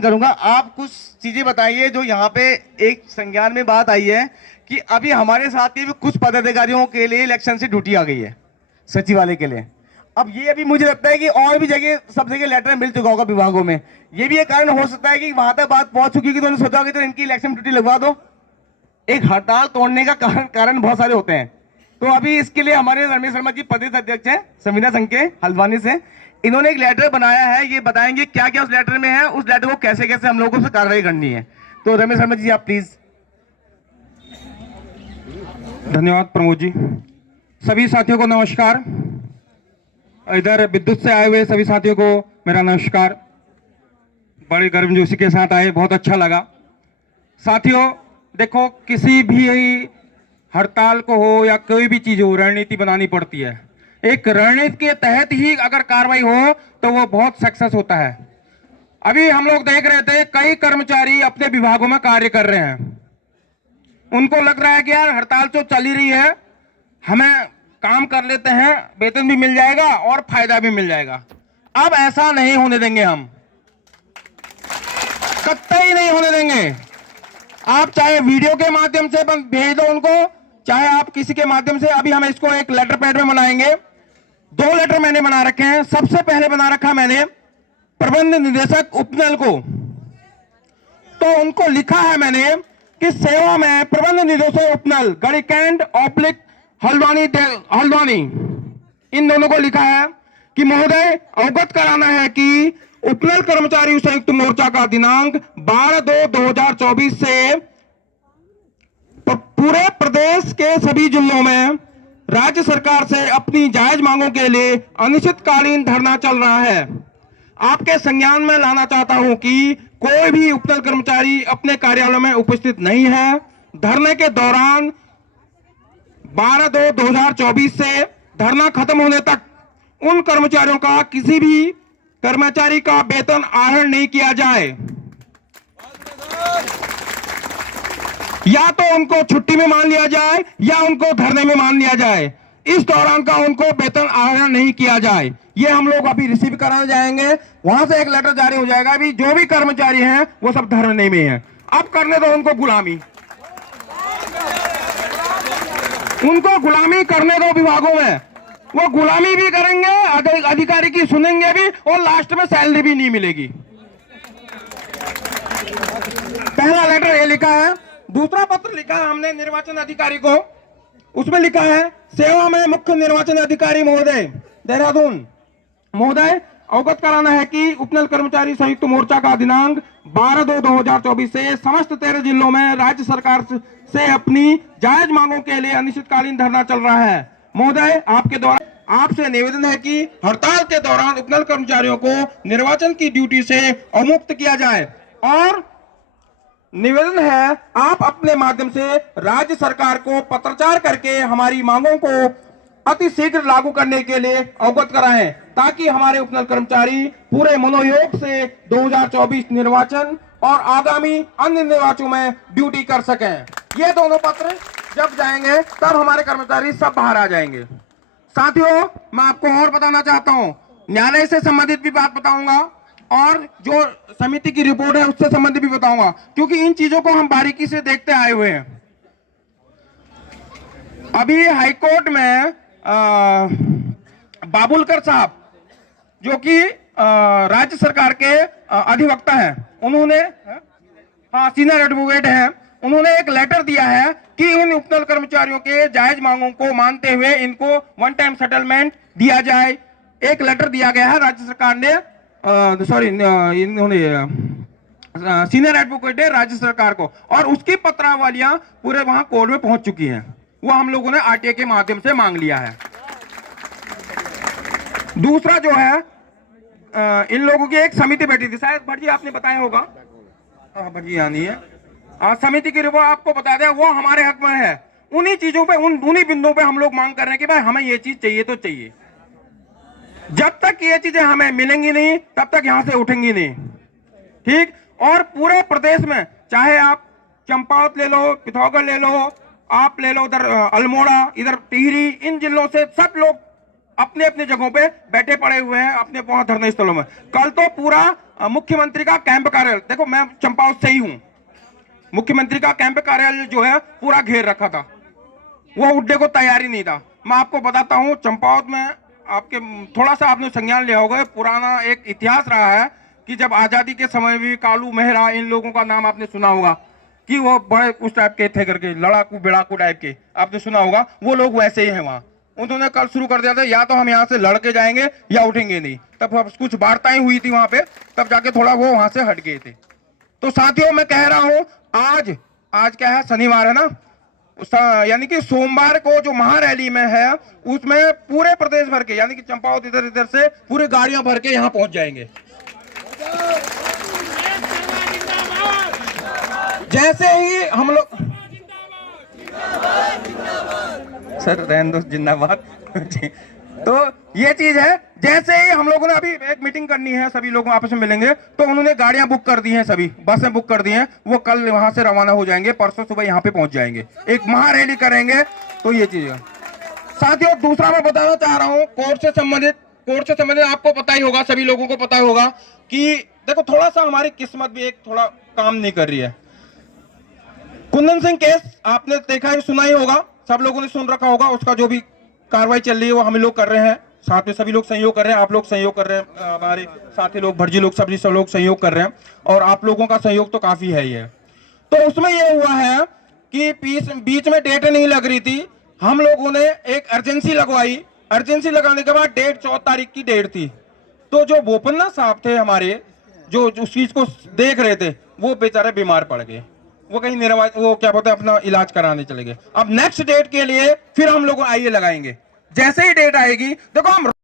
Question करूंगा। आप कुछ चीजें बताइए जो यहाँ पे एक संज्ञान में बात आई है कि अभी हमारे साथ के भी कुछ पदाधिकारियों के लिए इलेक्शन से ड्यूटी आ गई है सचिवालय के लिए। अब ये अभी मुझे लगता है कि और भी जगह सब जगह लेटर मिल चुका होगा विभागों में। ये भी एक कारण हो सकता है कि वहां तक बात पहुंच चुकी है तो उन्होंने सोचा होगा तो इनकी इलेक्शन ड्यूटी लगवा दो। एक हड़ताल तोड़ने का कारण बहुत सारे होते हैं। तो अभी इसके लिए हमारे रमेश शर्मा जी प्रदेश अध्यक्ष हैं संविदा संघ के हल्द्वानी से, इन्होंने एक लेटर बनाया है। ये बताएंगे क्या क्या उस लेटर में है, उस लेटर को कैसे कैसे हम लोगों से कार्रवाई करनी है। तो रमेश शर्मा जी आप प्लीज। धन्यवाद प्रमोद जी। सभी साथियों को नमस्कार। इधर विद्युत से आए हुए सभी साथियों को मेरा नमस्कार। बड़े गर्मजोशी के साथ आए, बहुत अच्छा लगा। साथियों देखो, किसी भी हड़ताल को हो या कोई भी चीज हो, रणनीति बनानी पड़ती है। एक रणनीति के तहत ही अगर कार्रवाई हो तो वो बहुत सक्सेस होता है। अभी हम लोग देख रहे थे कई कर्मचारी अपने विभागों में कार्य कर रहे हैं। उनको लग रहा है कि यार हड़ताल तो चल ही रही है, हमें काम कर लेते हैं, वेतन भी मिल जाएगा और फायदा भी मिल जाएगा। अब ऐसा नहीं होने देंगे हम, कतई नहीं होने देंगे। आप चाहे वीडियो के माध्यम से भेज दो उनको, चाहे आप किसी के माध्यम से। अभी हम इसको एक लेटर पैड में बनाएंगे। 2 लेटर मैंने बना रखे हैं। सबसे पहले बना रखा मैंने प्रबंध निदेशक उपनल को। तो उनको लिखा है मैंने कि सेवा में प्रबंध निदेशक उपनल गढ़ीकैंट ऑब्लिक हल्द्वानी, इन दोनों को लिखा है कि महोदय अवगत कराना है कि उपनल कर्मचारी संयुक्त मोर्चा का दिनांक 12/2/2024 से पूरे प्रदेश के सभी जिलों में राज्य सरकार से अपनी जायज मांगों के लिए अनिश्चितकालीन धरना चल रहा है। आपके संज्ञान में लाना चाहता हूं कि कोई भी उपनल कर्मचारी अपने कार्यालय में उपस्थित नहीं है। धरने के दौरान 12/2/2024 से धरना खत्म होने तक उन कर्मचारियों का किसी भी कर्मचारी का वेतन आहरण नहीं किया जाए, या तो उनको छुट्टी में मान लिया जाए या उनको धरने में मान लिया जाए। इस दौरान का उनको वेतन आहरण नहीं किया जाए। ये हम लोग अभी रिसीव कराने जाएंगे, वहां से एक लेटर जारी हो जाएगा। अभी जो भी कर्मचारी हैं वो सब धरने में हैं। अब करने दो उनको गुलामी, उनको गुलामी करने दो। विभागों में वो गुलामी भी करेंगे, अधिकारी की सुनेंगे भी, और लास्ट में सैलरी भी नहीं मिलेगी। पहला लेटर ये लिखा है। दूसरा पत्र लिखा है हमने निर्वाचन अधिकारी को। उसमें लिखा है सेवा में मुख्य निर्वाचन अधिकारी महोदय देहरादून, महोदय अवगत कराना है कि उपनल कर्मचारी संयुक्त मोर्चा का दिनांक 12/2/2024 से समस्त 13 जिलों में राज्य सरकार से अपनी जायज मांगों के लिए अनिश्चितकालीन धरना चल रहा है। महोदय आपके द्वारा आपसे निवेदन है कि हड़ताल के दौरान उपनल कर्मचारियों को निर्वाचन की ड्यूटी से अवमुक्त किया जाए, और निवेदन है आप अपने माध्यम से राज्य सरकार को पत्राचार करके हमारी मांगों को अति शीघ्र लागू करने के लिए अवगत कराएं, ताकि हमारे उपनल कर्मचारी पूरे मनोयोग से 2024 निर्वाचन और आगामी अन्य निर्वाचनों में ड्यूटी कर सकें। ये दोनों पत्र जब जाएंगे तब हमारे कर्मचारी सब बाहर आ जाएंगे। साथियों मैं आपको और बताना चाहता हूं, न्यायालय से संबंधित भी बात बताऊंगा और जो समिति की रिपोर्ट है उससे संबंधित भी बताऊंगा, क्योंकि इन चीजों को हम बारीकी से देखते आए हुए हैं। अभी हाईकोर्ट में बाबुलकर साहब जो कि राज्य सरकार के अधिवक्ता हैं, उन्होंने सीनियर एडवोकेट हैं, उन्होंने एक लेटर दिया है कि उन उपनल कर्मचारियों के जायज मांगों को मानते हुए इनको वन टाइम सेटलमेंट दिया जाए। एक लेटर दिया गया है राज्य सरकार ने, इन्होंने सीनियर एडवोकेट है राज्य सरकार को, और उसकी पत्रावलियां पूरे वहां कोर्ट में पहुंच चुकी हैं। वो हम लोगों ने आरटीआई के माध्यम से मांग लिया है। दूसरा जो है, इन लोगों की एक समिति बैठी थी, शायद भट्ट जी आपने बताया होगा। भट्ट जी यहाँ नहीं है। समिति की रिपोर्ट आपको बता दें, वो हमारे हक में है। उन्हीं चीजों पे, उन्हीं बिंदुओं पे हम लोग मांग कर रहे हैं कि भाई हमें ये चीज चाहिए तो चाहिए। जब तक ये चीजें हमें मिलेंगी नहीं तब तक यहां से उठेंगी नहीं, ठीक। और पूरे प्रदेश में, चाहे आप चंपावत ले लो, पिथौरागढ़ ले लो, आप ले लो उधर अल्मोड़ा, इधर टिहरी, इन जिलों से सब लोग अपने अपने जगहों पे बैठे पड़े हुए हैं, अपने वहां धरने स्थलों में। कल तो पूरा मुख्यमंत्री का कैंप कार्यालय, देखो मैं चंपावत से ही हूं, मुख्यमंत्री का कैंप कार्यालय जो है पूरा घेर रखा था, वो उठने को तैयारी नहीं था। मैं आपको बताता हूं, चंपावत में आपके थोड़ा सा आपने संज्ञान लिया होगा, पुराना एक इतिहास रहा है कि जब आजादी के समय भी कालू मेहरा, इन लोगों का नाम आपने सुना होगा कि वो बड़े उस टाइप के थे करके, लड़ाकू बेड़ाकू टाइप के, आपने सुना होगा। वो लोग वैसे ही हैं वहां। उन्होंने कल शुरू कर दिया था, या तो हम यहाँ से लड़के जाएंगे या उठेंगे नहीं। तब कुछ वार्ताएं हुई थी वहां पे, तब जाके थोड़ा वो वहां से हट गए थे। तो साथियों मैं कह रहा हूं, आज क्या है, शनिवार है ना, यानी कि सोमवार को जो महारैली में है उसमें पूरे प्रदेश भर के, यानी कि चंपावत इधर इधर से पूरी गाड़ियां भर के यहां पहुंच जाएंगे। जैसे ही हम लोग, सर रहने दो, जिंदाबाद। तो ये चीज है, जैसे ही हम लोगों ने अभी एक मीटिंग करनी है, सभी लोग आपस में मिलेंगे, तो उन्होंने गाड़ियां बुक कर दी हैं, सभी बसें बुक कर दी हैं, वो कल वहां से रवाना हो जाएंगे, परसों सुबह यहाँ पे पहुंच जाएंगे, एक महारैली करेंगे। तो ये चीज है साथियों। दूसरा मैं बताना चाह रहा हूँ, कोर्ट से संबंधित आपको पता ही होगा, सभी लोगों को पता होगा कि देखो थोड़ा सा हमारी किस्मत भी एक थोड़ा काम नहीं कर रही है। कुंदन सिंह केस आपने देखा ही, सुना ही होगा, सब लोगों ने सुन रखा होगा। उसका जो भी कार्रवाई चल रही है वो हम लोग कर रहे हैं, साथ में सभी लोग सहयोग कर रहे हैं, आप लोग सहयोग कर रहे हैं, हमारे साथी लोग, भटजी लोग, सभी सब लोग सहयोग कर रहे हैं, और आप लोगों का सहयोग तो काफी है ही है। तो उसमें यह हुआ है कि बीच में डेट नहीं लग रही थी, हम लोगों ने एक अर्जेंसी लगवाई। अर्जेंसी लगाने के बाद डेट 14 तारीख की डेट थी। तो जो बोपन्ना साहब थे हमारे, जो उस चीज को देख रहे थे, वो बेचारे बीमार पड़ गए, वो कहीं वो क्या बोलते हैं, अपना इलाज कराने चले गए। अब नेक्स्ट डेट के लिए फिर हम लोग आइए लगाएंगे। जैसे ही डेट आएगी, देखो हम